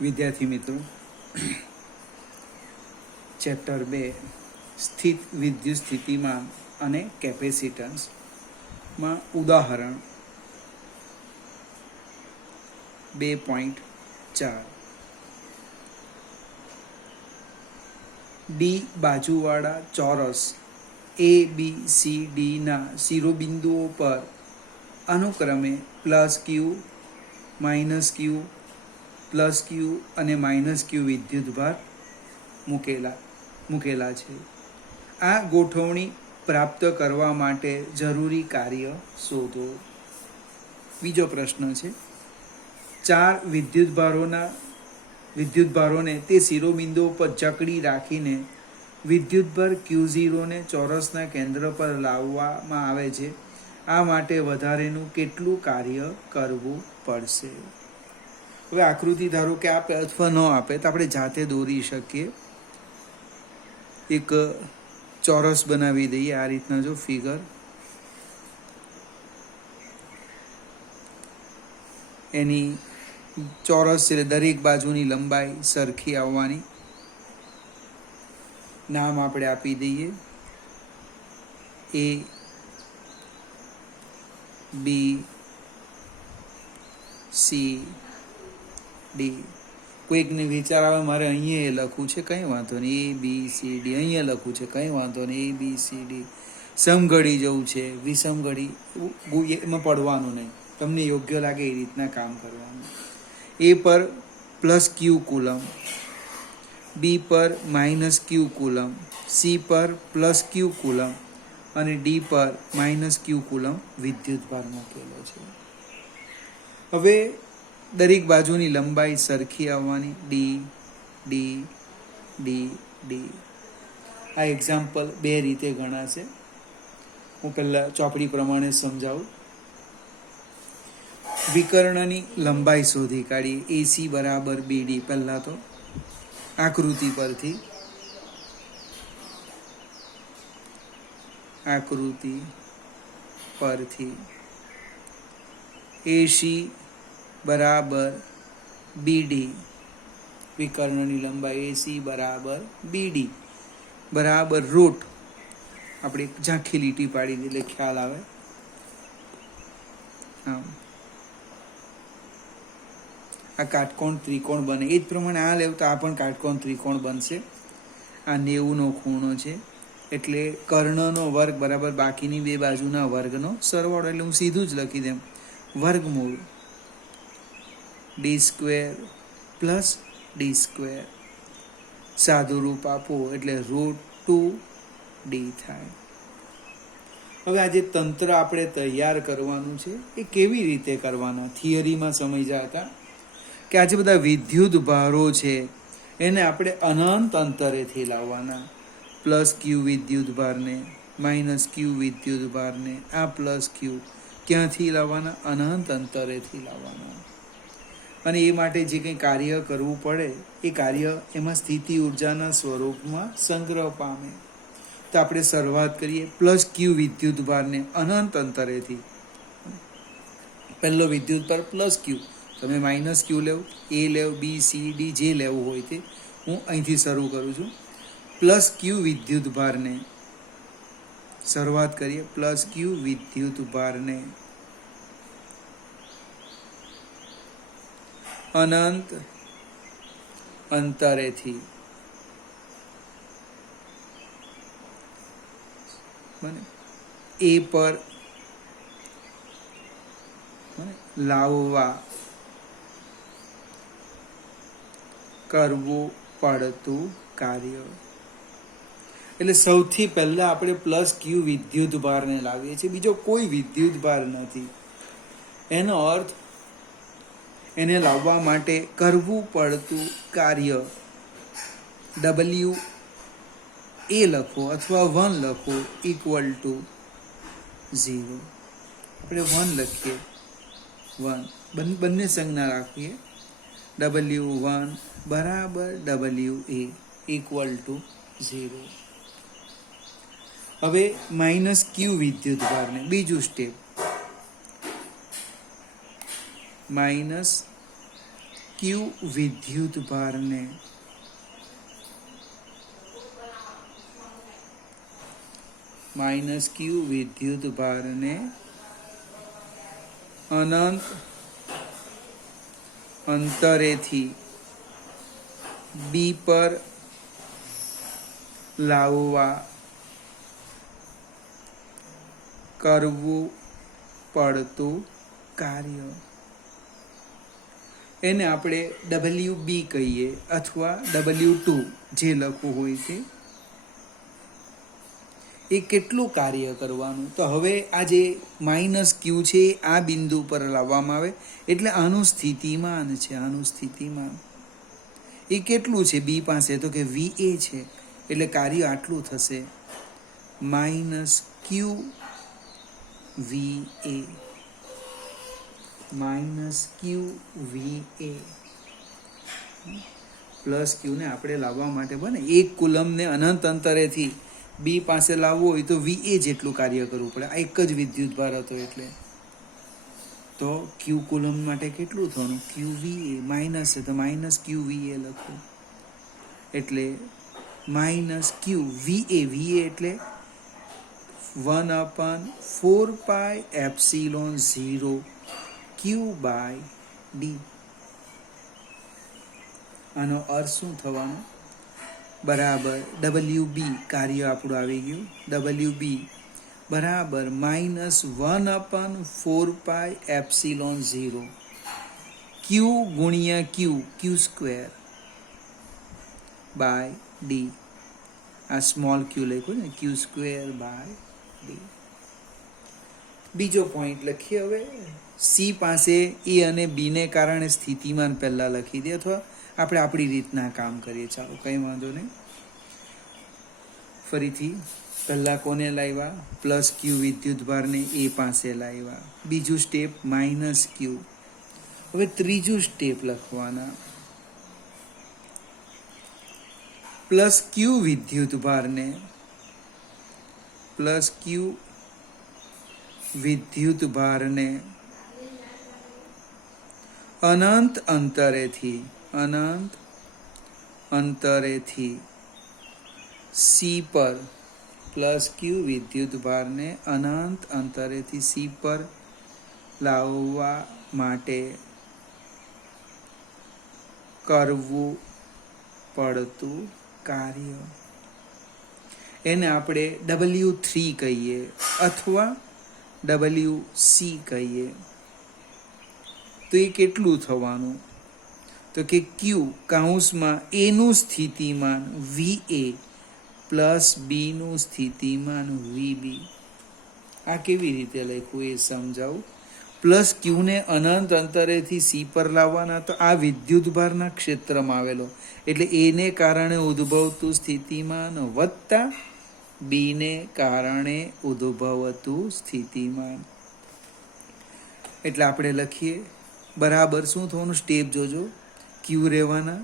વિદ્યાર્થી મિત્રો, ચેપ્ટર 2 સ્થિત વિદ્યુત સ્થિતિમાન અને કેપેસિટન્સમાં ઉદાહરણ 2.4 ડી બાજુવાળા ચોરસ ABCDના શિરોબિંદુઓ પર અનુક્રમે +Q, -Q, +Q અને -Q વિદ્યુતભાર મૂકેલા છે. આ ગોઠવણી પ્રાપ્ત કરવા માટે જરૂરી કાર્ય શોધો. બીજો પ્રશ્ન છે, 4 વિદ્યુતભારોને તે શિરોબિંદુઓ પર જકડી રાખીને વિદ્યુતભાર Q0 ને ચોરસના કેન્દ્ર પર લાવવામાં આવે છે. આ માટે વધારેનું કેટલું કાર્ય કરવું પડશે? હવે આકૃતિ ધારો કે આપે અથવા ન આપે તો આપણે જાતે દોરી શકીએ. એક ચોરસ બનાવી દઈએ આ રીતના. જો ફિગર, એની ચોરસ એટલે દરેક બાજુની લંબાઈ સરખી આવવાની. નામ આપણે આપી દઈએ A, B, C, D. કોઈકને વિચાર આવે મારે અહીંયા લખવું છે, કંઈ વાંધો નહીં, A, B, C, D. અહીંયા લખવું છે, કંઈ વાંધો નહીં, A, B, C, D. સમઘડી જવું છે, વિષમઘડી, એમાં પડવાનું નહીં. તમને યોગ્ય લાગે એ રીતના કામ કરવાનું. A પર +Q કુલમ, B પર -Q કુલમ, C પર +Q કુલમ અને D પર -Q કુલમ વિદ્યુતભાર મૂકેલો છે. હવે દરેક બાજુની લંબાઈ સરખી આવવાની. D, D, D, D. આ એક્ઝામ્પલ 2 રીતે ગણાશે. હું પહેલાં ચોપડી પ્રમાણે સમજાવું. વિકર્ણની લંબાઈ શોધી કાઢીએ. AC બરાબર BD. પહેલાં તો આકૃતિ પરથી AC બરાબર BD. વિકર્ણની લંબાઈ AC બરાબર BD બરાબર રૂટ. આપણે એક ઝાંખી લીટી પાડી દઈએ એટલે ખ્યાલ આવે. આ કાટકોણ ત્રિકોણ બને. એ જ પ્રમાણે આ લેવું તો આ પણ કાટકોણ ત્રિકોણ બનશે. આ 90નો ખૂણો છે એટલે કર્ણનો વર્ગ બરાબર બાકીની 2 બાજુના વર્ગનો સરવાળો. એટલે હું સીધું જ લખી દઉં વર્ગમૂળ D² + D². સાદું રૂપ આપો એટલે √2D થાય. હવે આ જે તંત્ર આપણે તૈયાર કરવાનું છે એ કેવી રીતે કરવાના? થિયરીમાં સમજ્યા હતા કે આ જે બધા વિદ્યુત ભારો છે એને આપણે અનંત અંતરેથી લાવવાના. +Q વિદ્યુત ભારને, -Q વિદ્યુત ભારને, આ +Q ક્યાંથી લાવવાના? અનંત અંતરેથી લાવવાના. અને એ માટે જે કંઈ કાર્ય કરવું પડે એ કાર્ય એમાં સ્થિતિ ઉર્જાના સ્વરૂપમાં સંગ્રહ પામે. તો આપણે શરૂઆત કરીએ. +Q વિદ્યુત ભારને અનંત અંતરેથી. પહેલો વિદ્યુત ભાર +Q. તમે -Q લેવો, A લેવો, B, C, D જે લેવું હોય તે. હું અહીંથી શરૂ કરું છું. +Q વિદ્યુત ભારને શરૂઆત કરીએ. +Q વિદ્યુત ભારને અનંત અંતરેથી A પર લાવવા કરવું પડતું કાર્ય. એટલે સૌથી પહેલા આપણે +Q વિદ્યુત ભારને લાવીએ છીએ. બીજો કોઈ વિદ્યુત ભાર નથી. એનો અર્થ એને લાવવા માટે કરવું પડતું કાર્ય W A લખો અથવા 1 લખો = 0. આપણે 1 લખીએ. 1 બંને સંજ્ઞા રાખીએ. W1 બરાબર WA = 0. હવે -Q વિદ્યુત ભારને બીજું સ્ટેપ. ક્યુ વિદ્યુત ભારને માઇનસ ક્યુ વિદ્યુત ભારને અનંત અંતરેથી બી પર લાવવા કરવું પડતું કાર્ય. એને આપણે WB કહીએ અથવા W2 જે લખવું હોય છે. એ કેટલું કાર્ય કરવાનું? તો હવે આ જે માઇનસ ક્યુ છે આ બિંદુ પર લાવવામાં આવે એટલે આનું સ્થિતિમાન છે. આનું સ્થિતિમાન એ કેટલું છે બી પાસે? તો કે VA છે. એટલે કાર્ય આટલું થશે, માઇનસ ક્યુ VA, માઇનસ ક્યુ VA. પ્લસ ક્યુને આપણે લાવવા માટે બને 1 કુલમને અનંત અંતરેથી બી પાસે લાવવું હોય તો VA જેટલું કાર્ય કરવું પડે. આ એક જ વિદ્યુત ભાર હતો એટલે તો ક્યુ કુલમ માટે કેટલું થવાનું? QVA માઇનસ છે તો માઇનસ QVA લખો. એટલે માઇનસ ક્યુ VA, એટલે 1/4πε0 Q/D. આનો અર્થ શું થવાનો? બરાબર WB કાર્ય આપણું આવી ગયું. WB બરાબર માઇનસ 1/4πε0 Q ગુણ્યા Q² બાય ડી. આ સ્મોલ ક્યુ લખ્યું ને, Q²/D. બીજો પોઈન્ટ લખીએ હવે. સી પાસે એ અને બીને કારણે સ્થિતિમાન પહેલા લખી દે અથવા આપણે આપણી રીતના કામ કરીએ. ચાલો કંઈ વાંધો નહીં. ફરીથી પહેલાં કોને લાવ્યા? પ્લસ ક્યુ વિદ્યુત ભારને એ પાસે લાવ્યા. બીજું સ્ટેપ માઇનસ ક્યુ. હવે ત્રીજું સ્ટેપ લખવાના. પ્લસ ક્યુ વિદ્યુત ભારને, પ્લસ ક્યુ વિદ્યુત ભારને અનંત અંતરેથી સી પર, પ્લસ ક્યુ વિદ્યુત ભારને અનંત અંતરેથી સી પર લાવવા માટે કરવું પડતું કાર્ય. એને આપણે W3 કહીએ અથવા WC કહીએ. તો એ કેટલું થવાનું? તો કે ક્યુ કૌંસમાં એનું સ્થિતિમાન VA પ્લસ બીનું સ્થિતિમાન VB. આ કેવી રીતે લખવું એ સમજાવું. પ્લસ ક્યુને અનંત અંતરેથી સી પર લાવવાના તો આ વિદ્યુત ભારના ક્ષેત્રમાં આવેલો એટલે એને કારણે ઉદ્ભવતું સ્થિતિમાન વત્તા બીને કારણે ઉદ્ભવતું સ્થિતિમાન. એટલે આપણે લખીએ બરાબર શું થવાનું? સ્ટેપ જોજો. ક્યુ રહેવાના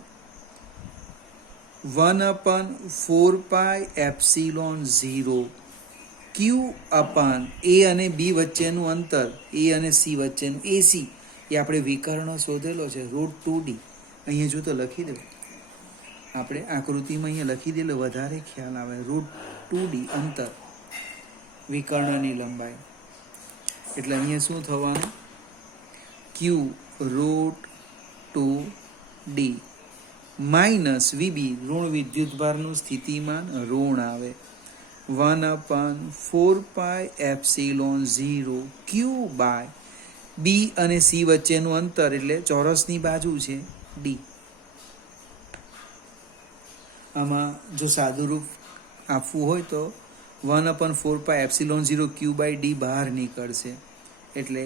1/4πε0 ક્યુ અપાન એ અને બી વચ્ચેનું અંતર, એ અને સી વચ્ચેનું AC એ આપણે વિકર્ણ શોધેલો છે √2D. અહીંયા જો તો લખી દો, આપણે આકૃતિમાં અહીંયા લખી દે વધારે ખ્યાલ આવે. √2D અંતર, વિકર્ણની લંબાઈ. એટલે અહીંયા શું થવાનું? ક્યુ √2D માઇનસ VB ઋણ વિદ્યુત ભારનું સ્થિતિમાન ઋણ આવે 1/4πε0 Q/B અને સી વચ્ચેનું અંતર એટલે ચોરસની બાજુ છે D. આમાં જો સાદું રૂપ આપવું હોય તો 1/4πε0 Q/D બહાર નીકળશે એટલે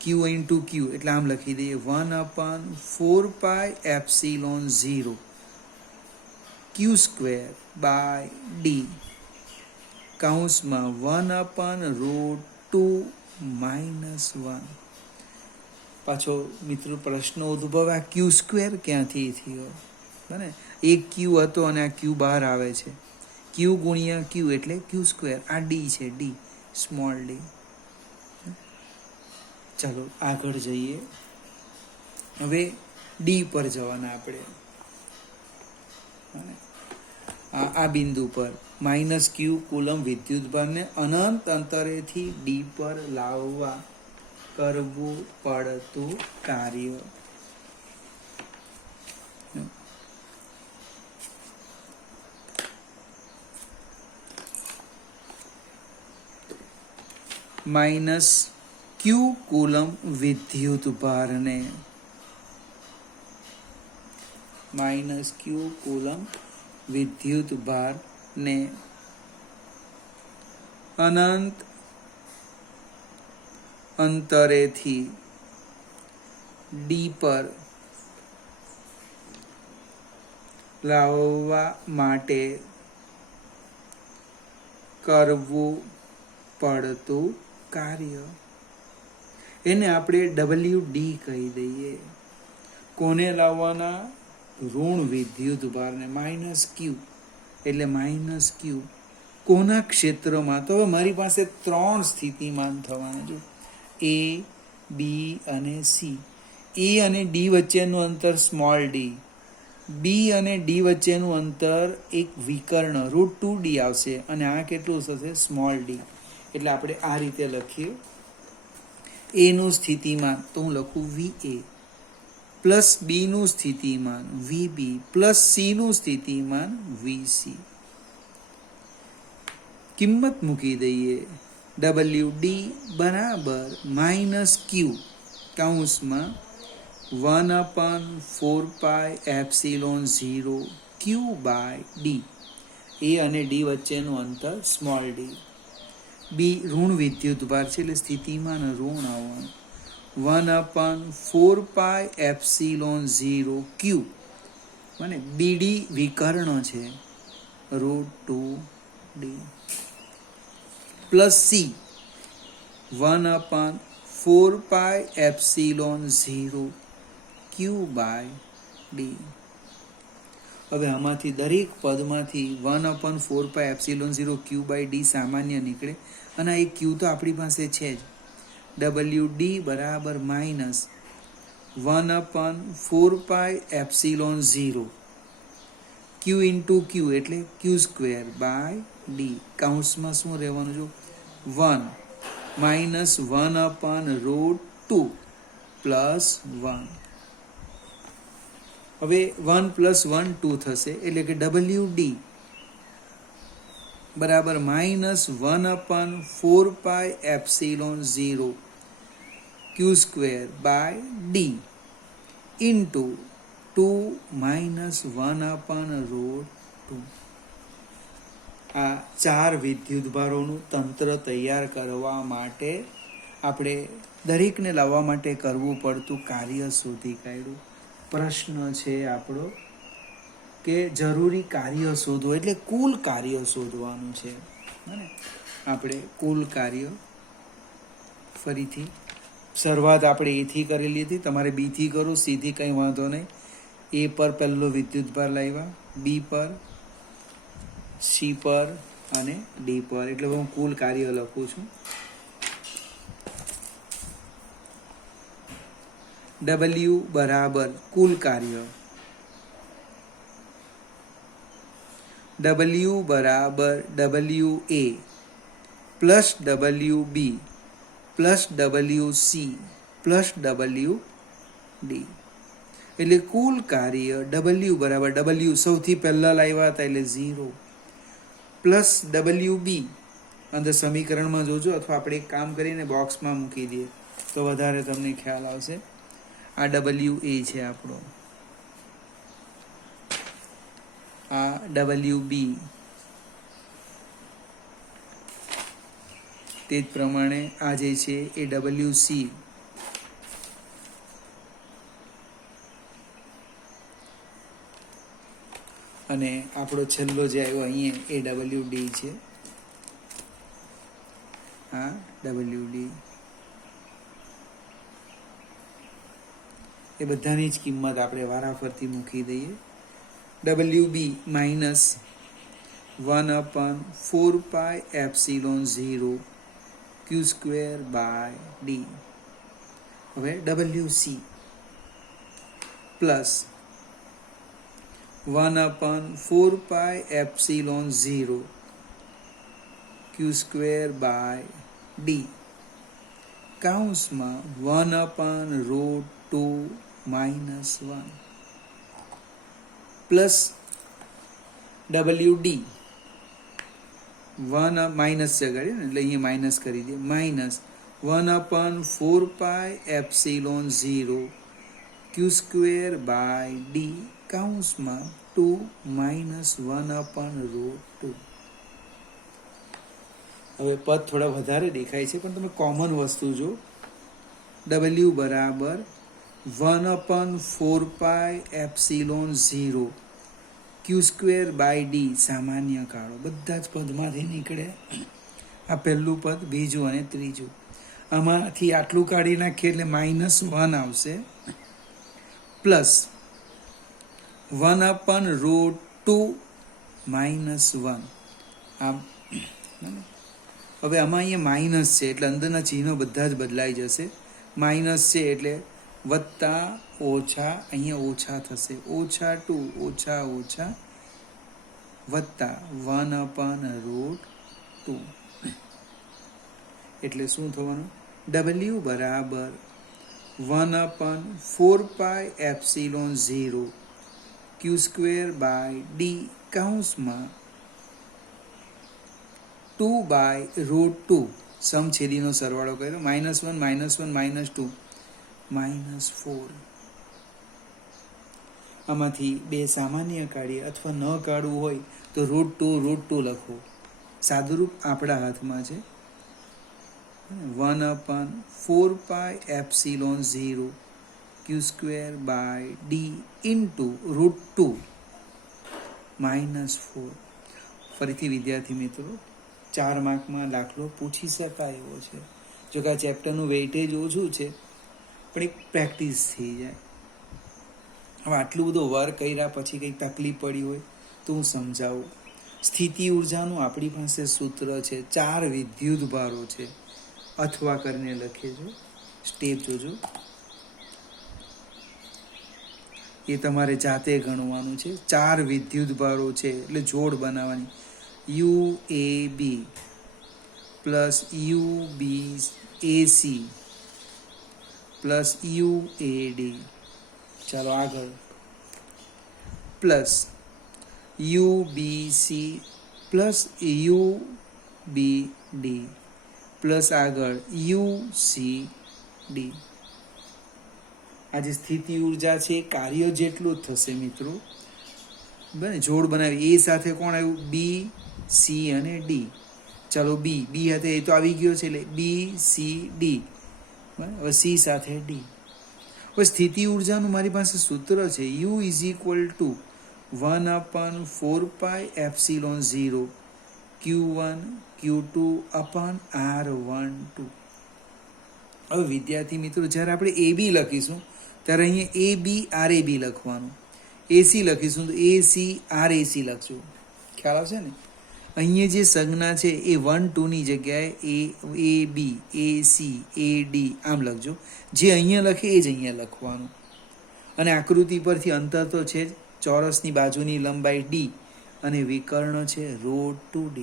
Q into Q એટલે આમ લખી દઈએ 1/4πε0 Q²/D કૌંસમાં 1/√2 - 1. પાછો મિત્રો પ્રશ્ન ઉદ્ભવે Q² ક્યાંથી થયો? બને એક Q હતો અને આ Q બહાર આવે છે. Q ગુણ્યા Q એટલે Q². આ D છે, D સ્મોલ d. ચાલો આગળ જઈએ. હવે ડી પર જવાના આપણે, આ બિંદુ પર માઇનસ ક્યુ કુલમ વિદ્યુતભારને અનંત અંતરેથી ડી પર લાવવા કરવું પડતું કાર્ય. માઇનસ ક્યુ કુલમ વિદ્યુતભારને, માઇનસ ક્યુ કુલમ વિદ્યુતભારને અનંત અંતરેથી ડી પર લાવવા માટે કરવું પડતું કાર્ય. એને આપણે WD કહી દઈએ. કોને લાવવાના? ઋણ વિદ્યુતભારને, માઇનસ ક્યુ એટલે માઇનસ ક્યુ કોના ક્ષેત્રમાં? તો હવે મારી પાસે 3 સ્થિતિમાન થવાના છે, A, B અને C. A અને D વચ્ચેનું અંતર સ્મોલ ડી, B અને D વચ્ચેનું અંતર એક વિકર્ણ √2D આવશે, અને આ કેટલું થશે? Small D. એટલે આપણે આ રીતે લખીએ, A નું સ્થિતિમાન તો હું લખું VA, પ્લસ B નું સ્થિતિમાન VB, પ્લસ C નું સ્થિતિમાન VC. કિંમત મૂકી દઈએ. WD બરાબર માઇનસ ક્યુ કૌંસમાં 1/4πε0 ક્યુ બાય ડી. A અને D વચ્ચેનું અંતર સ્મોલ ડી. બી ઋણ વિદ્યુતભાર છે એટલે સ્થિતિમાન ઋણ આવવાનું. 1/4πε0 ક્યુ અને બીડી વિકર્ણ છે √2D, plus C 1/4πε0 Q by D. હવે આમાંથી દરેક પદમાંથી 1/4πε0 ક્યુ બાય ડી સામાન્ય નીકળે, અને આ એક ક્યુ તો આપણી પાસે છે જ. WD બરાબર માઇનસ 1/4πε0 ક્યુ ઇન્ટુ ક્યુ એટલે ક્યુ સ્ક્વેર બાય ડી. કૌંસમાં શું રહેવાનું છે? 1 માઇનસ 1/√2 પ્લસ 1. હવે 1 પ્લસ 1 2 થશે, એટલે કે WD બરાબર minus 1/4πε0 Q square by D into 2 minus 1/√2. આ 4 વિદ્યુતભારોનું તંત્ર તૈયાર કરવા માટે આપણે દરેકને લાવવા માટે કરવું પડતું કાર્ય શોધી કાઢ્યું. પ્રશ્ન છે આપણો કે જરૂરી કાર્ય શોધવો, એટલે કુલ કાર્ય શોધવાનું છે. આપણે કુલ કાર્ય ફરીથી શરૂઆત આપણે એથી કરેલી હતી, તમારે બીથી કરો, સીધી કંઈ વાંધો નહીં. એ પર પહેલો વિદ્યુતભાર લાવ્યા, બી પર, સી પર અને ડી પર. એટલે હું કુલ કાર્ય લખું છું. W બરાબર કુલ કાર્ય, W બરાબર WA plus WB plus WC plus WD. એટલે કુલ કાર્ય W બરાબર W સૌથી પહેલા લાવ્યા હતા એટલે 0 પ્લસ WB અંદર સમીકરણમાં જોજો, અથવા આપણે એક કામ કરીને બોક્સમાં મૂકી દઈએ તો વધારે તમને ખ્યાલ આવશે. આ WA છે આપણો, આ WB. તે જ પ્રમાણે આ જે છે એ WC, અને આપણો છેલ્લો જે આવ્યો અહીંયા એ WD છે. આ WD એ બધાની જ કિંમત આપણે વારાફરતી મૂકી દઈએ. WB minus 1/4πε0 Q square by D. હવે WC પ્લસ 1/4πε0 q²/d કૌંસમાં 1/√2 - 1 પ્લસ wd 1 માઇનસ છે એટલે અહીંયા માઇનસ કરી દે માઇનસ 1/4πε0 q²/d કૌંસમાં 2 - 1/√2. હવે પદ થોડા વધારે દેખાય છે પણ તમે કોમન વસ્તુ જો w બરાબર 1/4πε0 q²/d સામાન્ય કાઢો. બધા જ પદમાંથી નીકળે. આ પહેલું પદ, બીજું અને ત્રીજું. આમાંથી આટલું કાઢી નાખીએ એટલે -1 આવશે પ્લસ 1/√2 - 1. આમ હવે આમાં અહીંયા માઇનસ છે એટલે અંદરના ચિહ્નો બધા જ બદલાઈ જશે. માઇનસ છે એટલે વત્તા ઓછા અહીંયા ઓછા થશે -2 ઓછા વત્તા 1/√2 એટલે શું થવાનું w બરાબર 1/4πε0 q²/d કૌંસમાં 2/√2 સમછેદીનો સરવાળો કર્યો -1 -1 -2 -4. આમાંથી બે સામાન્ય કાઢીએ અથવા ન કાઢવું હોય તો √2 લખો. સાદુરૂપ આપણા હાથમાં છે. 1/4πε0 q²/d ઇન્ટુ √2 - 4. ફરીથી વિદ્યાર્થી મિત્રો 4 માર્કમાં દાખલો પૂછી શકાય એવો છે. જો કે આ ચેપ્ટરનું વેઇટેજ ઓછું છે પણ એક પ્રેક્ટિસ થઈ જાય. હવે આટલું બધું વર્ક કર્યા પછી કંઈ તકલીફ પડી હોય તો હું સમજાવું. સ્થિતિ ઉર્જાનું આપણી પાસે સૂત્ર છે. 4 વિદ્યુત ભારો છે. અથવા કરીને લખેજો. સ્ટેપ જોજો, એ તમારે જાતે ગણવાનું છે. 4 વિદ્યુત ભારો છે એટલે જોડ બનાવવાની. UAB plus UBAC plus UAD. ચાલો આગળ. Plus UBC plus UBD plus આગળ UCD. આ જે સ્થિતિ ઉર્જા છે એ કાર્ય જેટલું જ થશે મિત્રો. બને જોડ બનાવી. એ સાથે કોણ આવ્યું? B, C અને D. ચાલો B સાથે એ તો આવી ગયો છે એટલે B, C, D. હવે C સાથે D. હવે સ્થિતિ ઉર્જાનું મારી પાસે સૂત્ર છે. U is equal to 1/4πε0 Q1 Q2 upon R12. હવે વિદ્યાર્થી મિત્રો જ્યારે આપણે AB લખીશું ત્યારે અહીંયા AB RAB લખવાનું. AC લખીશું તો AC RAC લખશું. ખ્યાલ આવશે ને? અહીંયા જે સંજ્ઞા છે એ 1 2 ની જગ્યાએ AB AC AD આમ લખજો. જે અહીંયા લખે એ જ અહીંયા લખવાનું. અને આકૃતિ પરથી અંતર તો છે જ. ચોરસની બાજુની લંબાઈ D અને વિકર્ણ છે √2D.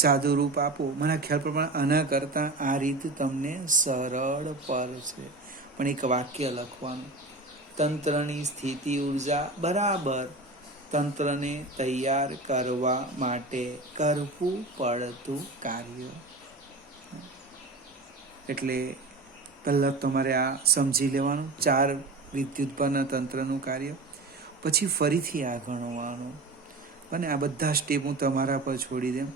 સાદું રૂપ આપો. મને ખ્યાલ પ્રમાણે આના કરતાં આ રીત તમને સરળ પડશે. પણ એક વાક્ય લખવાનું. તંત્રની સ્થિતિ ઉર્જા બરાબર તંત્રને તૈયાર કરવા માટે કરવું પડતું કાર્ય. એટલે પહેલાં તમારે આ સમજી લેવાનું. 4 વિદ્યુતભારના તંત્રનું કાર્ય. પછી ફરીથી આ ગણવાનું. અને આ બધા સ્ટેપ હું તમારા પર છોડી દઉં.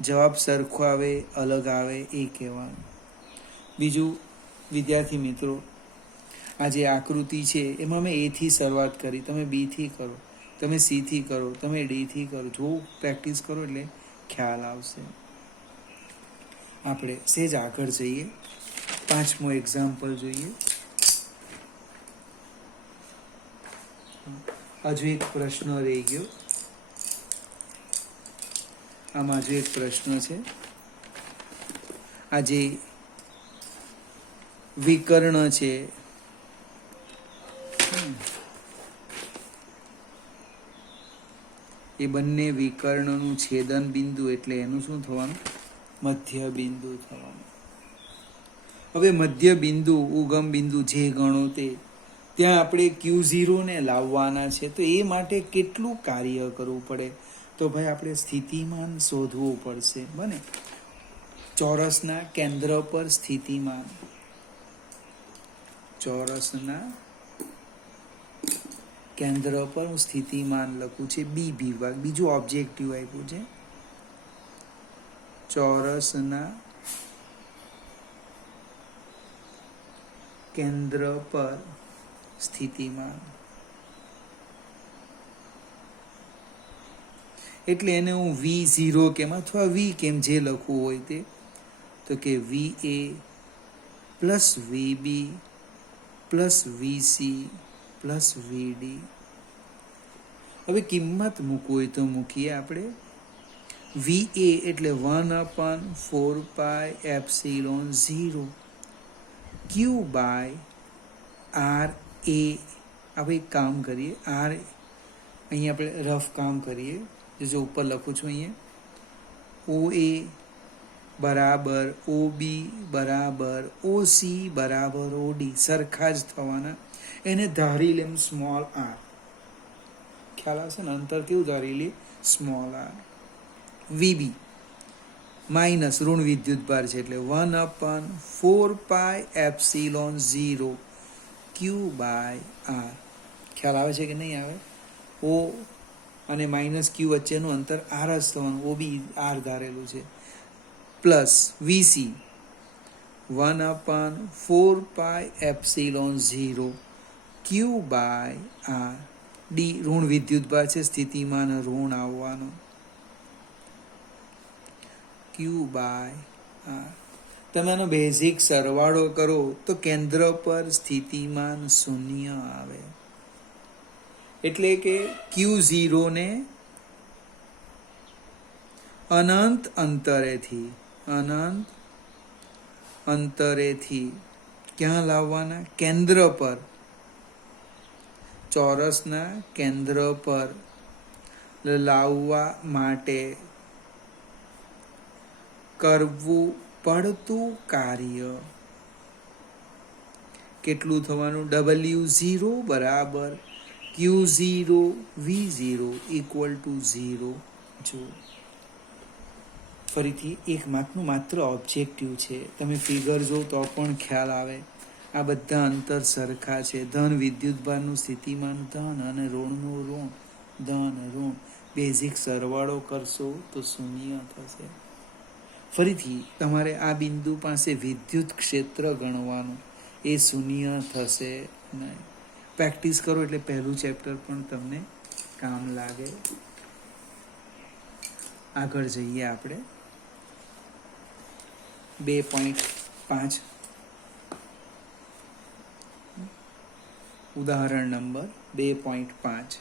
જવાબ સરખો આવે અલગ આવે એ કહેવાનું. બીજું વિદ્યાર્થી મિત્રો, આ જે આકૃતિ છે એમાં મેં એથી શરૂઆત કરી. તમે બીથી કરો, તમે સીથી કરો, તમે ડીથી કરો. જો પ્રેક્ટિસ કરો એટલે ખ્યાલ આવશે. આપણે સહેજ આગળ જઈએ. 5મો એક્ઝામ્પલ જોઈએ. હજુ એક પ્રશ્ન રહી ગયો. આમાં હજુ એક પ્રશ્ન છે. આ જે વિકર્ણ છે એ બંને વિકર્ણનું છેદન બિંદુ એટલે એનું શું થવાનું? મધ્ય બિંદુ થવાનું. હવે મધ્ય બિંદુ, ઉગમ બિંદુ જે ગણો તે, ત્યાં આપણે Q0 ને લાવવાના છે. તો એ માટે કેટલું કાર્ય કરવું પડે? તો ભાઈ આપણે સ્થિતિમાન શોધવું પડશે. બને ચોરસના કેન્દ્ર પર સ્થિતિમાન, ચોરસના કેન્દ્ર પર હું સ્થિતિમાન લખું છે. બી વિભાગ, બીજું ઓબ્જેક્ટિવ આપ્યું છે. ચોરસના કેન્દ્ર પર સ્થિતિમાન, એટલે એને હું V0 કેમ અથવા V કેમ જે લખવું હોય તે, તો કે VA plus VB plus VC plus VD. હવે કિંમત મૂકવું હોય તો મૂકીએ આપણે. VA એટલે 1/4πε0 Q બાય RA. આપણે એક કામ કરીએ, R અહીંયા આપણે રફ કામ કરીએ. જો ઉપર લખું છું અહીંયા, OA બરાબર OB બરાબર OC બરાબર OD સરખા જ થવાના. એને ધારી લે સ્મોલ r. ખ્યાલ આવશે ને? અંતર કેવું ધારી લે? Small r. VB માઇનસ ઋણ વિદ્યુત ભાર છે એટલે 1/4πε0 Q બાય R. ખ્યાલ આવે છે કે નહીં આવે? O અને માઇનસ Q વચ્ચેનું અંતર R જ થવાનું. OB R ધારેલું છે. Plus VC 1/4πε0 Q by R. D ઋણ વિદ્યુત ભાર છે, સ્થિતિમાન ઋણ આવવાનો. Q by R. તમે આનો બેઝિક સરવાળો કરો તો કેન્દ્ર પર સ્થિતિમાન શૂન્ય આવે. એટલે કે Q0 ને અનંત અંતરેથી ક્યાં લાવવાના? કેન્દ્ર પર, ચોરસના કેન્દ્ર પર લાવવા માટે કરવું પડતું કાર્ય કેટલું થવાનું? W0 બરાબર Q0 V0 ઇક્વલ ટુ 0. જો ફરીથી એક માત્ર ઓબ્જેક્ટિવ છે. તમે ફિગર જો તો પણ ખ્યાલ આવે. આ બધા અંતર સરખા છે. ધન વિદ્યુતભારનું સ્થિતિમાન ધન અને ઋણનું ઋણ, ધન ઋણ. બેઝિક સરવાળો કરશો તો શૂન્ય થશે. ફરીથી તમારે આ બિંદુ પાસે વિદ્યુત ક્ષેત્ર ગણવાનું, એ શૂન્ય થશે નહીં. પ્રેક્ટિસ કરો એટલે પહેલું ચેપ્ટર પણ તમને કામ લાગે. આગળ જઈએ આપણે 2.5 ઉદાહરણ નંબર 2.5.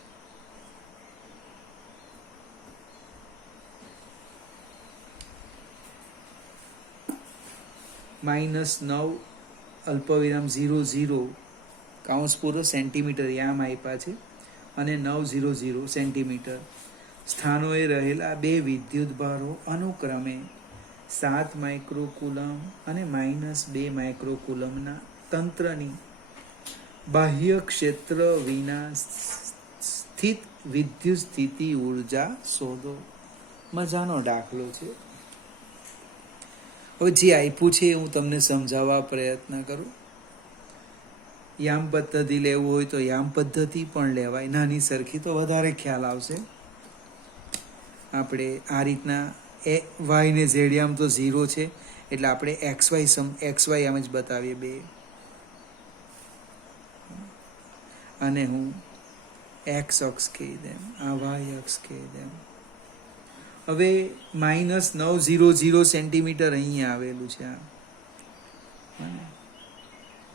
-9 અલ્પવિરામ 0 કાઉન્સ પૂરો સેન્ટીમીટર યામ આપ્યા છે અને 900 સેન્ટીમીટર સ્થાનોએ રહેલા બે વિદ્યુત ભારો અનુક્રમે 7 માઇક્રોકુલમ અને -2 માઇક્રોકુલમના તંત્રની બાહ્ય ક્ષેત્ર વિના સ્થિત વિદ્યુત સ્થિતિ ઉર્જા શોધો. મજાનો દાખલો છે. હવે જે આપ્યું છે હું તમને સમજાવવા પ્રયત્ન કરું. યામ પદ્ધતિ લેવું હોય તો યામ પદ્ધતિ પણ લેવાય. નાની સરખી તો વધારે ખ્યાલ આવશે. આપણે આ રીતના વાય ને ઝેડ યામ તો 0 છે એટલે આપણે XY આમ જ બતાવીએ બે, અને હું X અક્ષ કહી દેમ, આ વાય અક્ષ કહી દેમ. હવે -900 સેન્ટીમીટર અહીંયા આવેલું છે.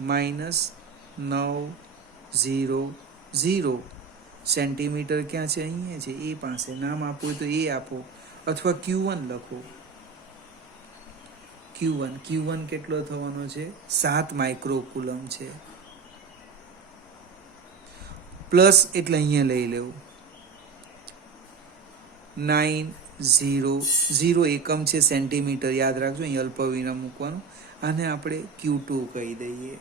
-900 સેન્ટીમીટર ક્યાં છે? અહીંયા છે. એ પાસે નામ આપવું હોય તો એ આપો, અથવા Q1 લખો. Q1 કેટલો થવાનો છે? 7 માઇક્રોકુલમ છે. પ્લસ એટલે અહીંયા લઈ લેવું. 900 એકમ છે સેન્ટીમીટર, યાદ રાખજો, અહીં અલ્પવિરામ મૂકવાનું. આને આપણે Q2 કહી દઈએ.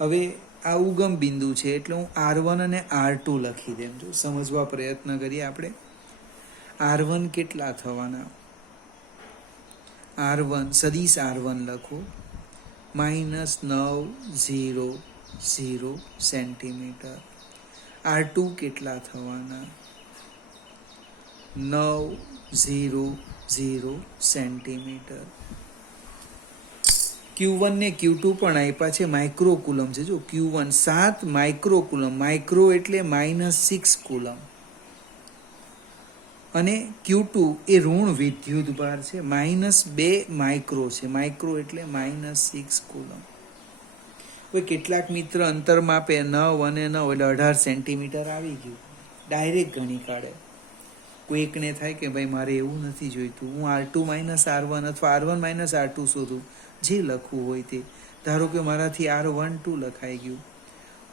હવે આ ઉગમ બિંદુ છે એટલે હું R1 અને R2 લખી દેમ. જો સમજવા પ્રયત્ન કરીએ આપણે. R1 કેટલા થવાના? R1 સદીશ R1 લખો, -900 સેન્ટીમીટર. R2 કેટલા થવાના? 900 સેન્ટીમીટર. Q1 ને Q2 પણ આપ્યા છે, માઇક્રોકુલમ છે. જો Q1 7 માઇક્રોકુલમ, માઇક્રો એટલે -6 કુલમ, અને Q2 એ ઋણ વિદ્યુતભાર છે, -2 માઇક્રો છે, માઇક્રો એટલે -6 કુલમ. હવે કેટલાક મિત્ર અંતર માપે 9 અને 9 એટલે 18 સેન્ટીમીટર આવી ગયું, ડાયરેક્ટ ગણી કાઢે. કોઈકને થાય કે ભાઈ મારે એવું નથી જોઈતું, હું R2 -R1 અથવા R1 -R2 શોધું, જે લખવું હોય તે. ધારો કે મારાથી R12 લખાઈ ગયું,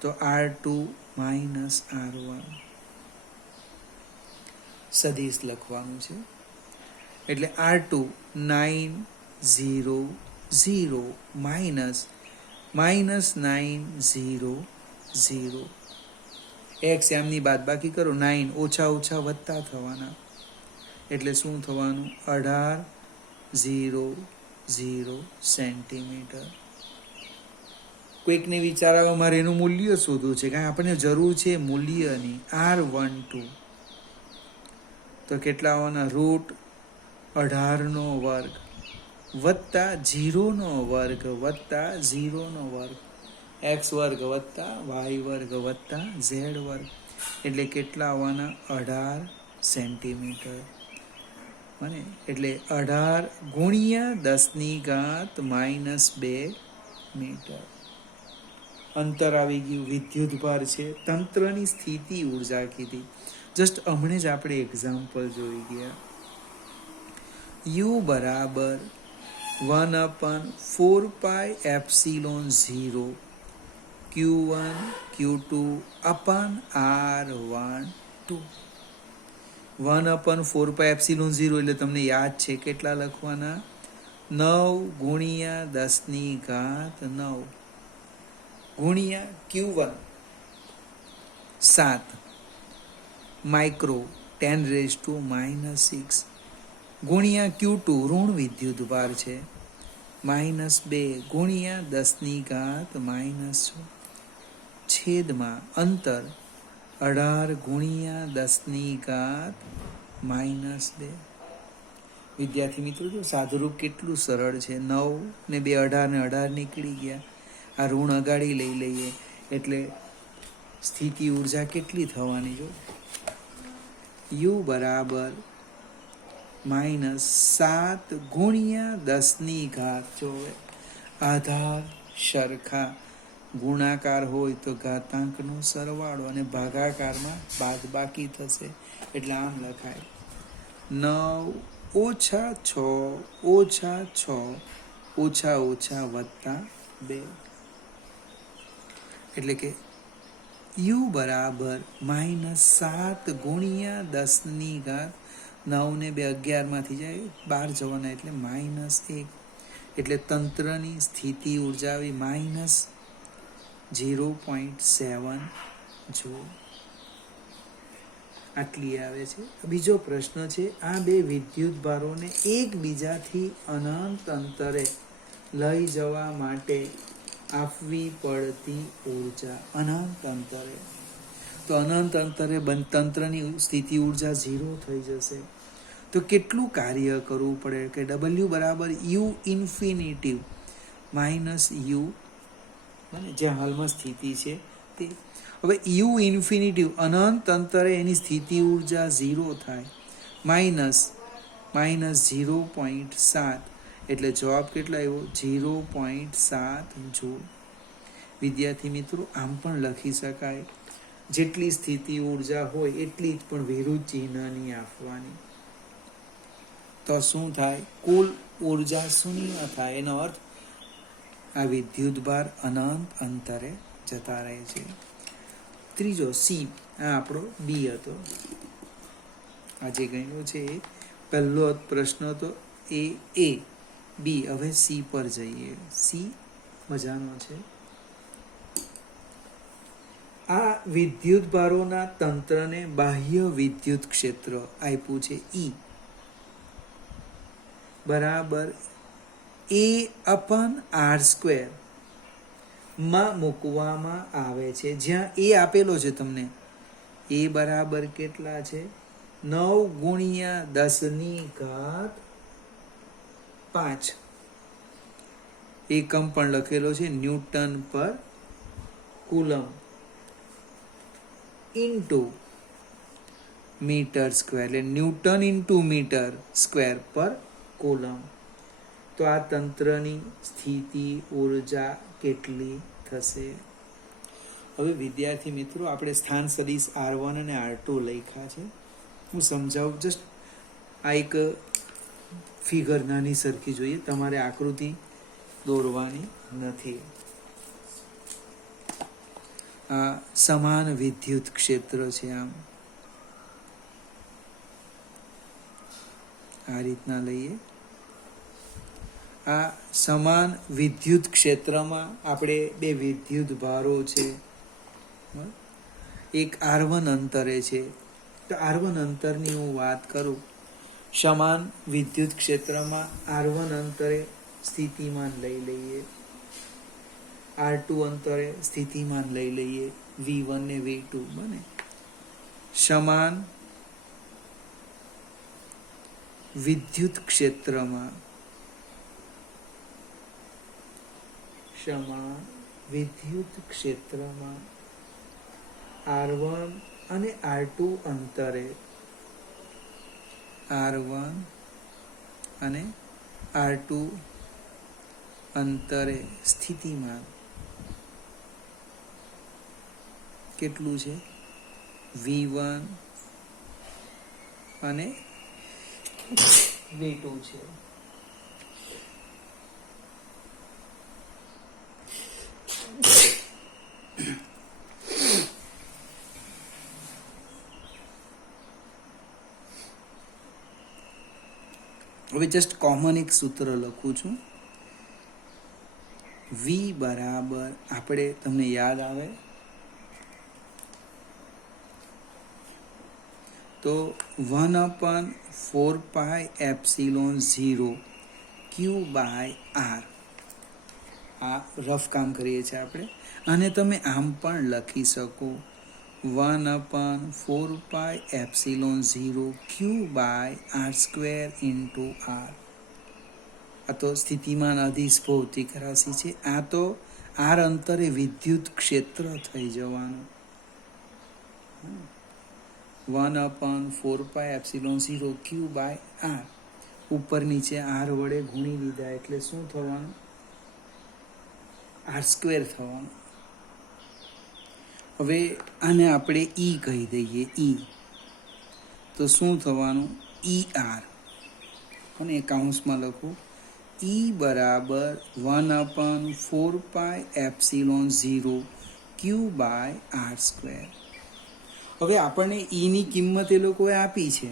તો R2 -R1 સદીશ લખવાનું છે. એટલે R2 900 -900 x એમની બાદબાકી કરો, 9 ઓછા ઓછા વત્તા થવાના, એટલે શું થવાનું? 1800 સેન્ટીમીટર. કોઈકને વિચાર આવે મારે એનું મૂલ્ય શોધવું છે, કારણ આપણને જરૂર છે મૂલ્યની. R12 તો કેટલા આવવાના? √18 વત્તા 0 વત્તા 0 x વર્ગ વત્તા y વર્ગ વત્તા z વર્ગ, એટલે કેટલા આવવાના? 18 સેન્ટીમીટર. અને એટલે 18 ગુણ્યા 10⁻² મીટર. અંતર આવી ગયું, વિદ્યુતભાર છે. તંત્રની સ્થિતિ ઉર્જા કીધી, જસ્ટ હમણે જ આપણે એક્ઝામ્પલ જોઈ ગયા. U બરાબર 1/4πε0 Q1 Q2 અપાન R12. 1/4πε0 એટલે તમને યાદ છે કેટલા લખવાના? 9 ગુણ્યા 10⁹ ગુણ્યા Q1 7 માઇક્રો 10⁻⁻6 ગુણ્યા Q2 ઋણ વિદ્યુતભાર છે, -2 ગુણ્યા 10⁻⁻6 છેદમાં અંતર 18 ગુણ્યા 10⁻². વિદ્યાર્થી મિત્રો, જો સાદુરૂપ કેટલું સરળ છે. 9 ને 2 18 ને 18 નીકળી ગયા. આ ઋણ અગાડી લઈ લઈએ એટલે સ્થિતિ ઉર્જા કેટલી થવાની? જો U બરાબર -7 ગુણ્યા 10⁻. જો આધાર સરખા, ગુણાકાર હોય તો ઘાતાંકનો સરવાળો અને ભાગાકારમાં બાદબાકી થશે, એટલે આમ લખાય 9 ઓછા 6 ઓછા વત્તા 2. એટલે કે U બરાબર -7 ગુણ્યા 10⁻. 9 ને 2 11માંથી જાય, 12 જવાના એટલે -1. એટલે તંત્રની સ્થિતિ ઉર્જા આવી -0.7 જૂલ. આટલી આવે છે. બીજો પ્રશ્ન છે, આ બે વિદ્યુત ભારોને એકબીજાથી અનંત અંતરે લઈ જવા માટે આપવી પડતી ઉર્જા. અનંત અંતરે, તો અનંત અંતરે તંત્રની સ્થિતિ ઉર્જા 0 થઈ જશે. તો કેટલું કાર્ય કરવું પડે? કે W બરાબર U ઇન્ફિનિટિવ -U, જ્યાં હાલમાં સ્થિતિ છે તે. હવે U ઇન્ફિનિટિવ અનંત અંતરે એની સ્થિતિ ઉર્જા 0 થાય, -0.7, એટલે જવાબ કેટલા આવ્યો? 0.7 જૂલ. વિદ્યાર્થી મિત્રો, આમ પણ લખી શકાય, જેટલી સ્થિતિ ઉર્જા હોય એટલી જ પણ વિરુદ્ધ ચિહ્નની આપવાની. તો શું થાય? કુલ ઉર્જા શૂન્ય થાય. એનો અર્થ આ વિદ્યુતભાર અનંત અંતરે જતા રહે છે. ત્રીજો C, આ આપણો B હતો. આજે ગણ્યો છે એ પહેલો પ્રશ્ન તો એ બી. હવે સી પર જઈએ. સી મજાનો છે. આ વિદ્યુત ભારોના તંત્રને બાહ્ય વિદ્યુત ક્ષેત્ર આપ્યું છે ઈ બરાબર A/R² માં મૂકવામાં આવે છે. જ્યાં એ આપેલો છે તમને, એ બરાબર કેટલા છે? 9 × 10⁵ એકમ પણ લખેલો છે ન્યૂટન પર કુલમ ઇન્ટુ મીટર સ્ક્વેર, એટલે ન્યૂટન ઇન્ટુ મીટર સ્ક્વેર પર કુલમ. તો આ તંત્રની સ્થિતિ ઉર્જા કેટલી થશે? હવે વિદ્યાર્થી મિત્રો, આપણે સ્થાન સદિશ R1 અને R2 લખ્યા છે. હું સમજાવું, જસ્ટ આ એક ફિગર નાની સરખી જોઈએ, તમારે આકૃતિ દોરવાની નથી. આ સમાન વિદ્યુત ક્ષેત્ર છે. આમ આ રીતના લઈએ. આ સમાન વિદ્યુત ક્ષેત્રમાં આપણે બે વિદ્યુત ભારો છે, એક R1 અંતરે છે. તો R1 અંતરની હું વાત કરું, સમાન વિદ્યુત ક્ષેત્રમાં R1 અંતરે સ્થિતિમાન લઈ લઈએ, R2 અંતરે સ્થિતિમાન લઈ લઈએ, V1 ને V2 બને. સમાન વિદ્યુત ક્ષેત્રમાં R1 અને R2 અંતરે સ્થિતિમાન કેટલું છે? V1 અને V2 છે. હવે જસ્ટ કોમન એક સૂત્ર લખું છું. V બરાબર, આપણે તમને યાદ આવે તો 1/4πε0 Q/R. આ રફ કામ કરીએ છીએ આપણે. અને તમે આમ પણ લખી શકો 1/4πε0 Q/R² R. આ તો સ્થિતિમાન અદિશ ભૌતિક રાશિ છે. આ તો R અંતરે વિદ્યુત ક્ષેત્ર થઈ જવાનું. 1/4πε0 Q/R. ઉપર નીચે R વડે ગુણી લીધા એટલે શું થવાનું? R² થવાનું. હવે આને આપણે E કહી દઈએ. E તો શું થવાનું? ER. અને કૌંસમાં લખું E બરાબર 1/4πε0 Q/R². હવે આપણને E ની કિંમત એ લોકોએ આપી છે.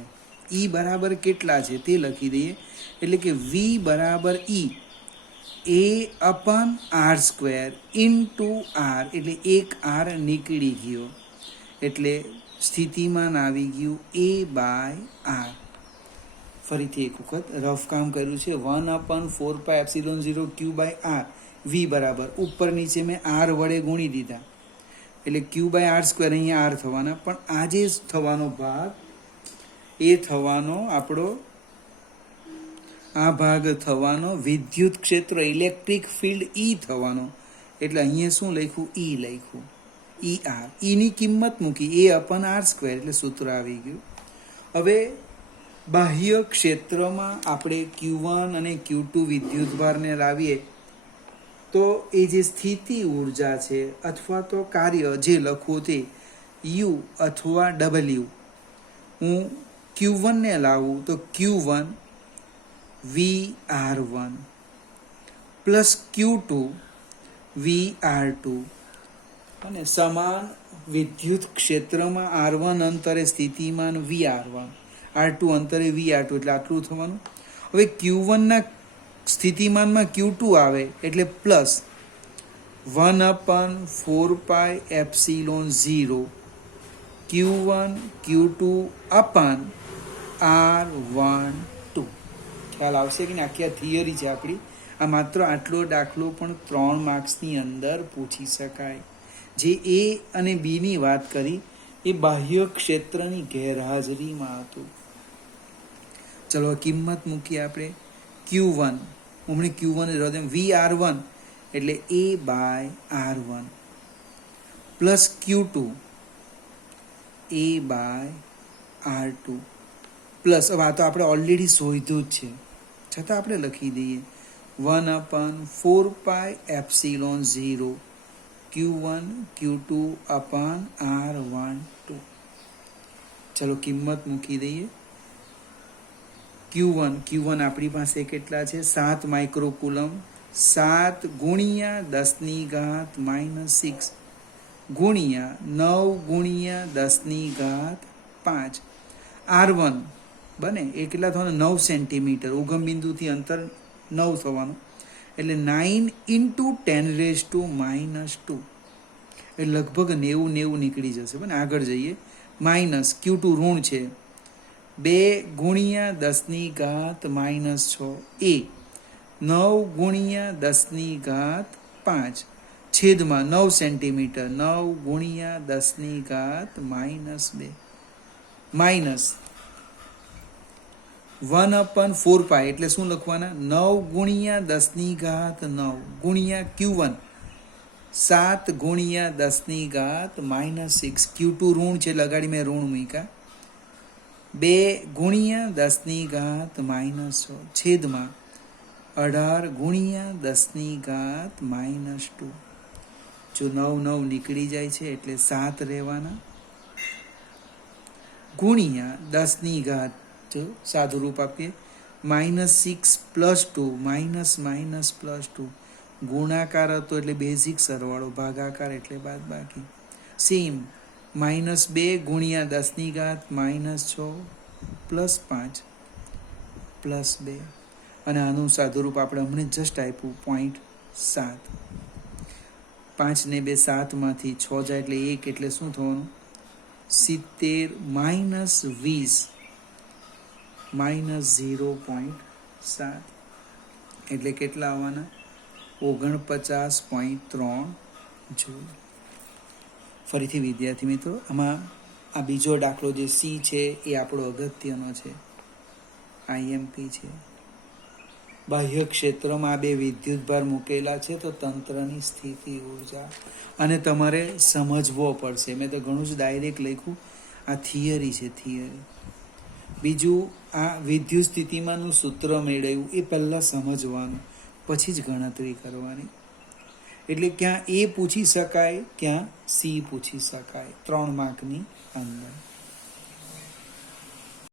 E બરાબર કેટલા છે તે લખી દઈએ. એટલે કે V બરાબર E A/R² ઇન્ટુ R, એટલે એક R નીકળી ગયો, એટલે સ્થિતિમાન આવી ગયું A/R. ફરીથી એક વખત રફ કામ કર્યું છે. 1/4πε0 Q/R. V બરાબર, ઉપર નીચે મેં R વડે ગુણી દીધા એટલે Q/R². અહીંયા R થવાના, પણ આ જે થવાનો ભાગ એ થવાનો આપણો, આ ભાગ થવાનો વિદ્યુત ક્ષેત્ર ઇલેક્ટ્રિક ફિલ્ડ E થવાનો. એટલે અહીંયા શું લખ્યું? E લખ્યું. ER. E ની કિંમત મૂકી A/R², એટલે સૂત્ર આવી ગયું. હવે બાહ્ય ક્ષેત્રમાં આપણે Q1 અને Q2 વિદ્યુતભારને લાવીએ તો એ જે સ્થિતિ ઉર્જા છે અથવા તો કાર્ય જે લખવું તે U અથવા W, હું Q1 ને લાવું તો Q1 VR1 plus Q2 VR2. અને સમાન વિદ્યુત ક્ષેત્રમાં R1 અંતરે સ્થિતિમાન VR1, R2 અંતરે VR2 એટલે આટલું થવાનું. હવે Q1 સ્થિતિમાનમાં Q2 આવે એટલે plus 1/4πε0 Q1 Q2 upon R12. ખ્યાલ આવશે કે આખી આ થિયરી છે આપણી. આ માત્ર આટલો દાખલો પણ 3 માર્ક્સની અંદર પૂછી શકાય. જે A અને B ની વાત કરી એ બાહ્ય ક્ષેત્રની ગેરહાજરીમાં હતું. ચલો કિંમત મૂકીએ આપણે. Q1 હમણાં Q1 VR1 એટલે A/R1 plus Q2 A/R2 plus, હવે આ તો આપણે ઓલરેડી શોધ્યું જ છે છતાં આપણે લખી દઈએ 1/4πε0 Q1 Q2 અપન R12. ચલો કિંમત મૂકી દઈએ. Q1 આપણી પાસે કેટલા છે? 7 માઇક્રોકુલમ. 7 ગુણ્યા 10⁻⁻6 ગુણ્યા 9 ગુણ્યા 10⁻5 R1 બને એ કેટલા થવાનું? 9 સેન્ટીમીટર. ઉગમ બિંદુથી અંતર 9 થવાનું એટલે 9 × 10⁻². એટલે લગભગ 90 નીકળી જશે. બને આગળ જઈએ. માઇનસ Q2 ઋણ છે 2 ગુણ્યા 10⁻6 એ 9 ગુણ્યા 10⁻5 છેદમાં 9 સેન્ટીમીટર 9 ગુણ્યા 10⁻2 માઇનસ 1/4π એટલે શું લખવાના? 9 ગુણ્યા 10⁻9 ગુણ્યા Q1 7 ગુણ્યા 10⁻6 Q2 ઋણ છે લગાડી મેં ઋણ મૂક્યા 2 ગુણ્યા 10⁻6 છેદમાં 18 ગુણ્યા 10⁻2. જો 9 નીકળી જાય છે એટલે 7 રહેવાના ગુણ્યા 10⁻, જો સાદું રૂપ આપીએ -6 + 2 -+2 ગુણાકાર હતો એટલે બેઝિક સરવાળો, ભાગાકાર એટલે બાદબાકી. સેમ -2 ગુણ્યા 10⁻6 +5 +2 અને આનું સાદુરૂપ આપણે હમણાં જસ્ટ આપ્યું 0.7. 5 ને 2 7 માંથી 6 જાય એટલે 1 એટલે શું થવાનું? 70 -20 -0.7 એટલે કેટલા આવવાના? 49.3 જૂલ. ફરીથી વિદ્યાર્થી મિત્રો, આમાં આ બીજો દાખલો જે C છે એ આપણો અગત્યનો છે, IMP છે. બાહ્ય ક્ષેત્રમાં આ બે વિદ્યુતભાર મૂકેલા છે તો તંત્રની સ્થિતિ ઊર્જા અને તમારે સમજવો પડશે. મેં તો ઘણું જ ડાયરેક્ટ લખ્યું, આ થિયરી છે, થિયરી. બીજું આ વિદ્યુત સ્થિતિમાંનું સૂત્ર મેળવ્યું એ પહેલાં સમજવાનું, પછી જ ગણતરી કરવાની. એટલે ક્યાં A પૂછી શકાય, ક્યાં C પૂછી શકાય 3 માર્કની અંદર.